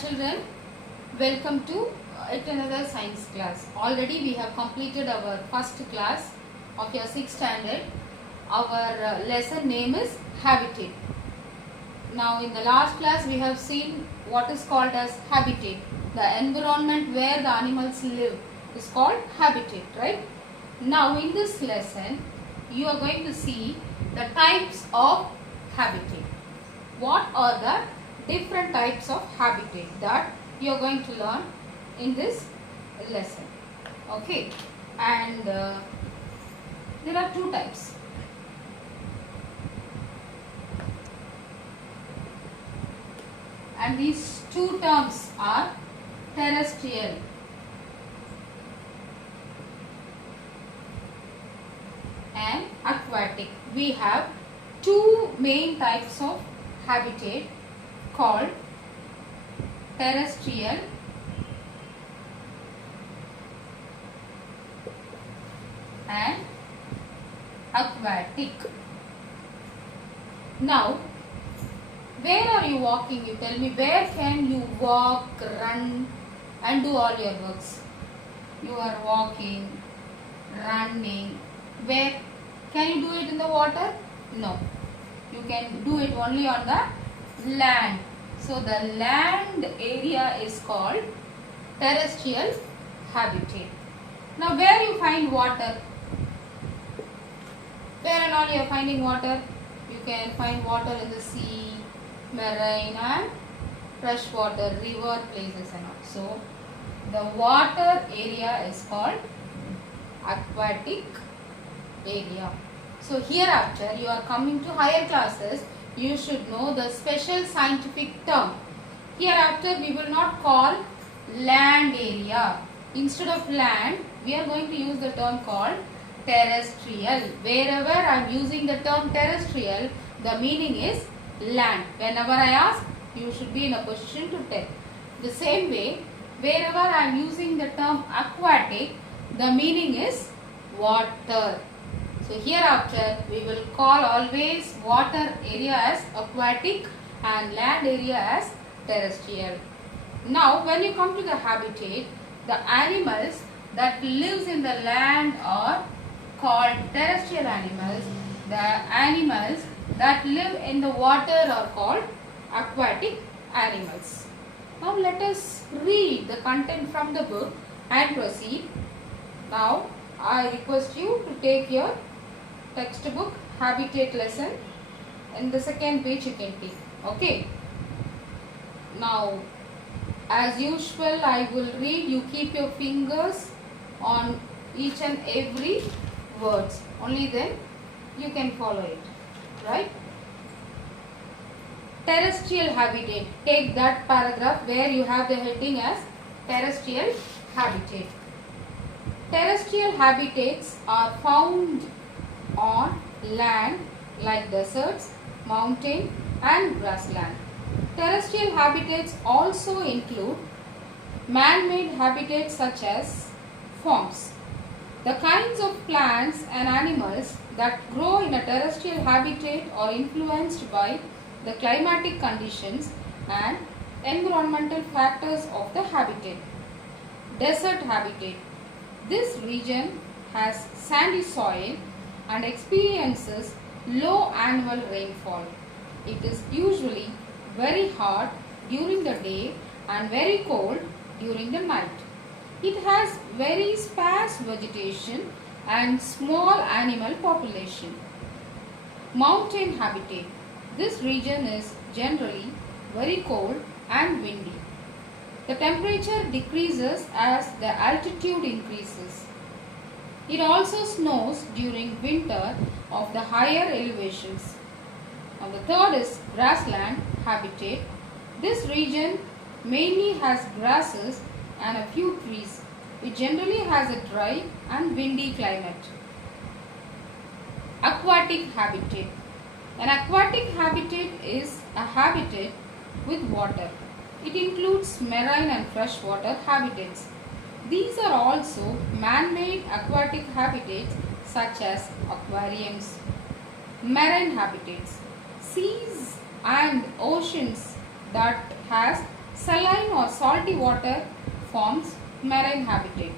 children, welcome to yet another science class. Already we have completed our first class of your 6th standard. Our lesson name is habitat. Now in the last class we have seen what is called as habitat. The environment where the animals live is called habitat, right? Now in this lesson you are going to see the types of habitat. What are the different types of habitat that you are going to learn in this lesson? Okay, and there are two types. And these two terms are terrestrial and aquatic. We have two main types of habitat called terrestrial and aquatic. Now, where are you walking? You tell me, where can you walk, run and do all your works? You are walking, running. Where? Can you do it in the water? No. You can do it only on the land. So the land area is called terrestrial habitat. Now where you find water? Where and all you are finding water? You can find water in the sea, marine and freshwater, river places and all. So the water area is called aquatic area. So hereafter you are coming to higher classes, you should know the special scientific term. Hereafter we will not call land area. Instead of land, we are going to use the term called terrestrial. Wherever I am using the term terrestrial, the meaning is land. Whenever I ask, you should be in a position to tell. The same way, wherever I am using the term aquatic, the meaning is water. So hereafter we will call always water area as aquatic and land area as terrestrial. Now when you come to the habitat, the animals that lives in the land are called terrestrial animals. The animals that live in the water are called aquatic animals. Now let us read the content from the book and proceed. Now I request you to take your textbook habitat lesson and the second page you can take. Okay. Now as usual I will read, you keep your fingers on each and every words. Only then you can follow it. Right? Terrestrial habitat. Take that paragraph where you have the heading as terrestrial habitat. Terrestrial habitats are found on land like deserts, mountain and grassland. Terrestrial habitats also include man-made habitats such as farms. The kinds of plants and animals that grow in a terrestrial habitat are influenced by the climatic conditions and environmental factors of the habitat. Desert habitat. This region has sandy soil and experiences low annual rainfall. It is usually very hot during the day and very cold during the night. It has very sparse vegetation and small animal population. Mountain habitat. This region is generally very cold and windy. The temperature decreases as the altitude increases. It also snows during winter of the higher elevations. Now the third is grassland habitat. This region mainly has grasses and a few trees. It generally has a dry and windy climate. Aquatic habitat. An aquatic habitat is a habitat with water. It includes marine and freshwater habitats. These are also man-made aquatic habitats such as aquariums. Marine habitats. Seas and oceans that has Saline or salty water forms marine habitat.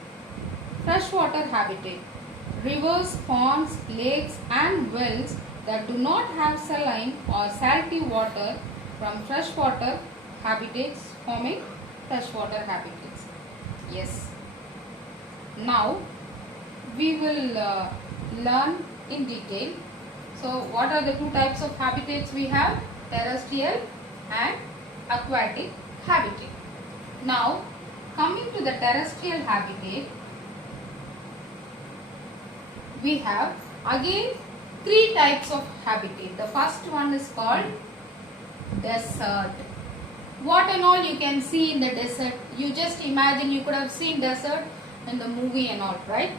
Freshwater habitat. Rivers, ponds, lakes and wells that do not have saline or salty water from freshwater habitats forming freshwater habitats. Yes. Now we will learn in detail. So what are the two types of habitats we have? Terrestrial and aquatic habitat. Now coming to the terrestrial habitat, we have again three types of habitat. The first one is called desert. What and all you can see in the desert? You just imagine, you could have seen desert in the movie and all, right?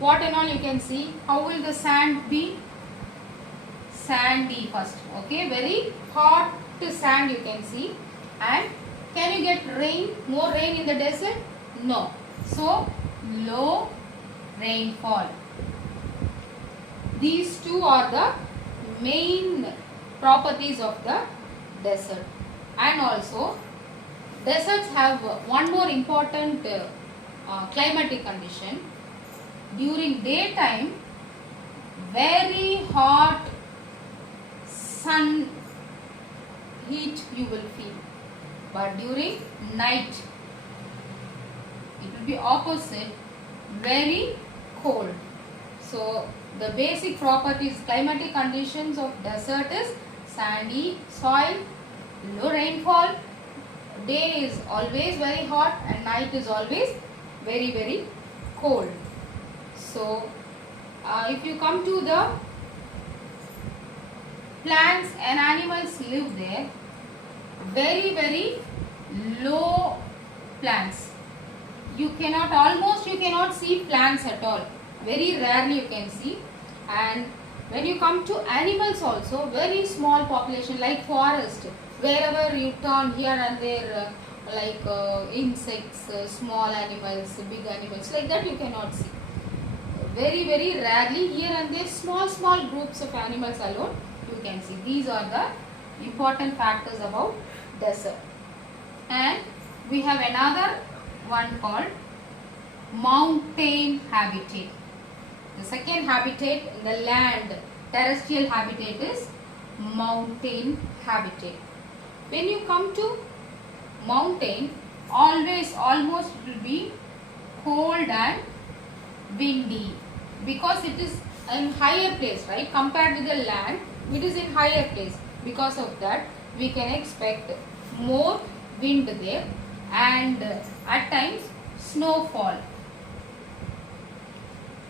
What and all you can see? How will the sand be? Sandy first, okay? Very hot sand you can see. And can you get rain? More rain in the desert? No. So low rainfall. These two are the main properties of the desert. And also deserts have one more important climatic condition. During daytime, very hot sun heat you will feel, but during night it will be opposite, very cold. So the basic properties, climatic conditions of desert is sandy soil, low rainfall, day is always very hot and night is always very cold. So if you come to the plants and animals live there, very low plants. You cannot see plants at all. Very rarely you can see. And when you come to animals also, very small population, like forest. Wherever you turn here and there, insects, small animals, big animals, like that you cannot see. Very rarely, here and there, small groups of animals alone you can see. These are the important factors about desert. And we have another one called mountain habitat. The second habitat in the land, terrestrial habitat, is mountain habitat. When you come to mountain, almost it will be cold and windy, because it is in higher place, right? Compared with the land, it is in higher place. Because of that, we can expect more wind there, and at times snowfall.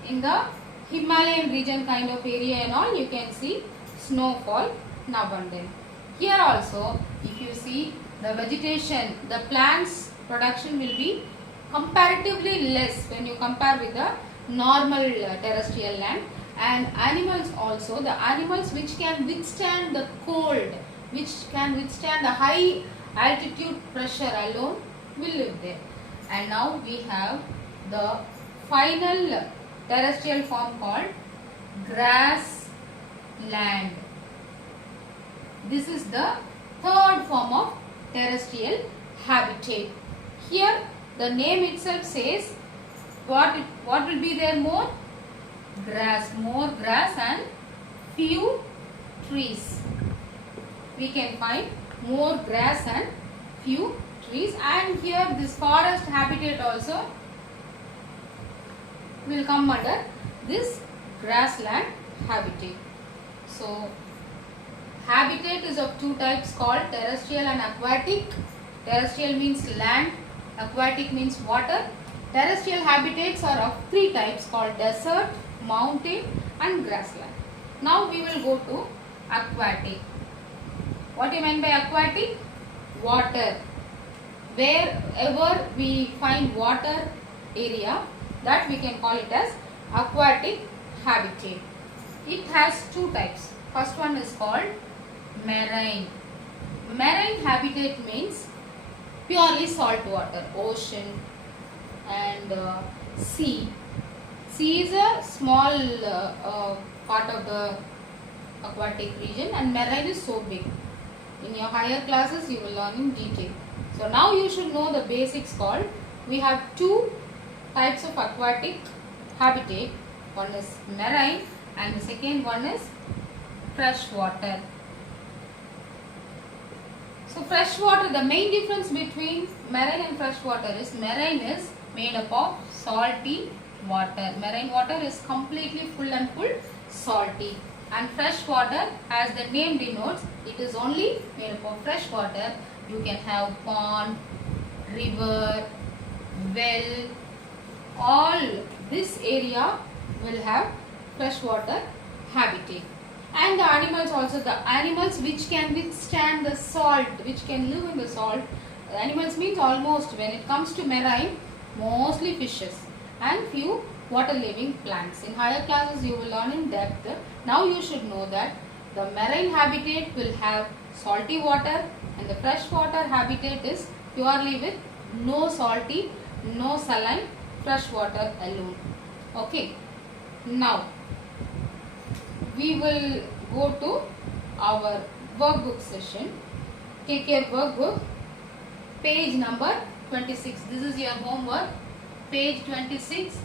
In the Himalayan region kind of area and all, you can see snowfall now and then. Here also, if you see the vegetation, the plants production will be comparatively less when you compare with the normal terrestrial land. And animals also, the animals which can withstand the cold, which can withstand the high altitude pressure alone, will live there. And now we have the final terrestrial form called grassland. This is the third form of terrestrial habitat. Here the name itself says what will be there? More grass and few trees. We can find more grass and few trees. And here this forest habitat also will come under this grassland habitat. So habitat is of two types, called terrestrial and aquatic. Terrestrial means land, aquatic means water. Terrestrial habitats are of three types, called desert, mountain and grassland. Now we will go to aquatic. What do you mean by aquatic? Water. Wherever we find water area, that we can call it as aquatic habitat. It has two types. First one is called marine. Marine habitat means purely salt water, ocean and sea. Sea is a small part of the aquatic region, and marine is so big. In your higher classes you will learn in detail. So now you should know the basics called. We have two types of aquatic habitat. One is marine and the second one is freshwater. So freshwater, the main difference between marine and freshwater is marine is made up of salty water. Marine water is completely full and full salty. And freshwater, as the name denotes, it is only made up of fresh water. You can have pond, river, well, all this area will have freshwater habitat. And the animals also, the animals which can withstand the salt, which can live in the salt. The animals means almost, when it comes to marine, mostly fishes and few water living plants. In higher classes you will learn in depth. Now you should know that the marine habitat will have salty water and the freshwater habitat is purely with no salty, no saline, fresh water alone. Okay. Now we will go to our workbook session. Take your workbook, page number 26. This is your homework, page 26,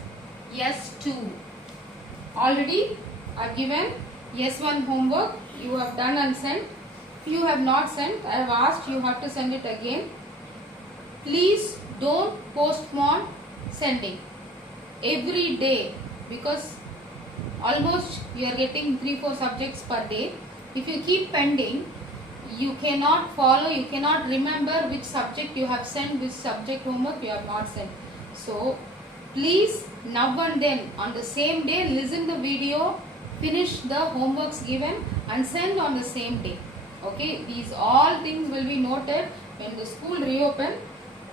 S2. Already I have given S1 homework. You have done and sent. If you have not sent, I have asked you have to send it again. Please don't postpone sending every day, because almost you are getting 3-4 subjects per day. If you keep pending, you cannot follow, you cannot remember which subject you have sent, which subject homework you have not sent. So please, now and then on the same day, listen the video, finish the homeworks given and send on the same day. Okay, these all things will be noted. When the school reopen,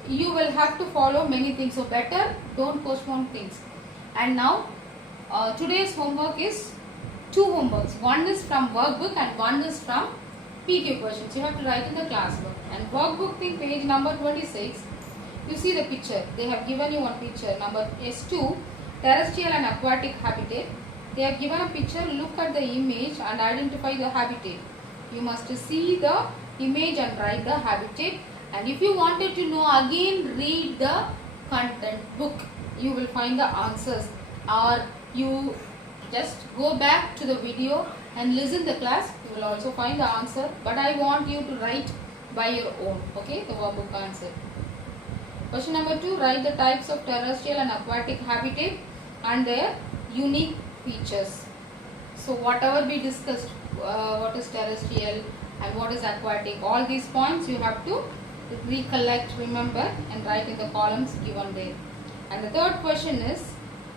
you will have to follow many things. So better don't postpone things. And now today's homework is two homeworks. One is from workbook and one is from PQ questions. You have to write in the classwork. And workbook thing, page number 26. You see the picture. They have given you one picture. Number S2, terrestrial and aquatic habitat. They have given a picture. Look at the image and identify the habitat. You must see the image and write the habitat. And if you wanted to know, again read the content book. You will find the answers. Or you just go back to the video and listen the class. You will also find the answer. But I want you to write by your own. Okay, the workbook answer. Question number 2, write the types of terrestrial and aquatic habitat and their unique features. So whatever we discussed, what is terrestrial and what is aquatic, all these points you have to recollect, remember and write in the columns given there. And the third question is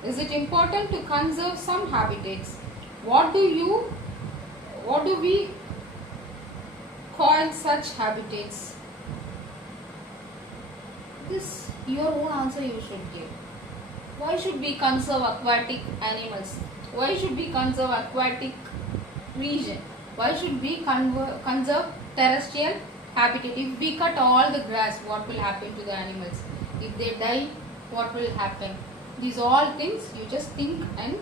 it important to conserve some habitats? What do we call such habitats? This your own answer you should give. Why should we conserve aquatic animals? Why should we conserve aquatic region? Why should we conserve terrestrial habitat? If we cut all the grass, what will happen to the animals? If they die, what will happen? These all things you just think and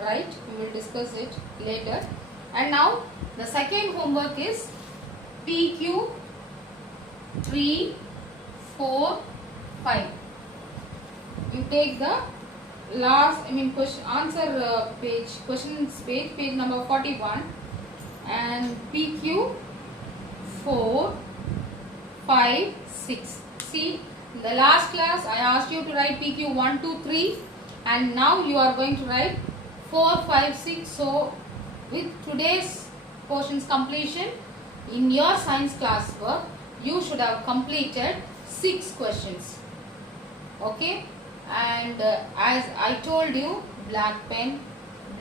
write. We will discuss it later. And now the second homework is PQ 3, 4, 5. You take the last, answer page, questions page, page number 41 and PQ 4, 5, 6. See, in the last class I asked you to write PQ 1, 2, 3 and now you are going to write 4, 5, 6. So with today's portions completion in your science class work, you should have completed 6 questions. Okay, and as I told you, black pen,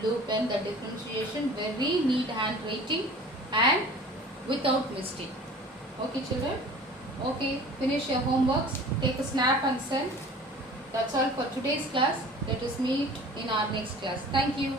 blue pen, the differentiation, very neat handwriting and without mistake. Okay children, okay, finish your homeworks, take a snap and send. That's all for today's class. Let us meet in our next class. Thank you.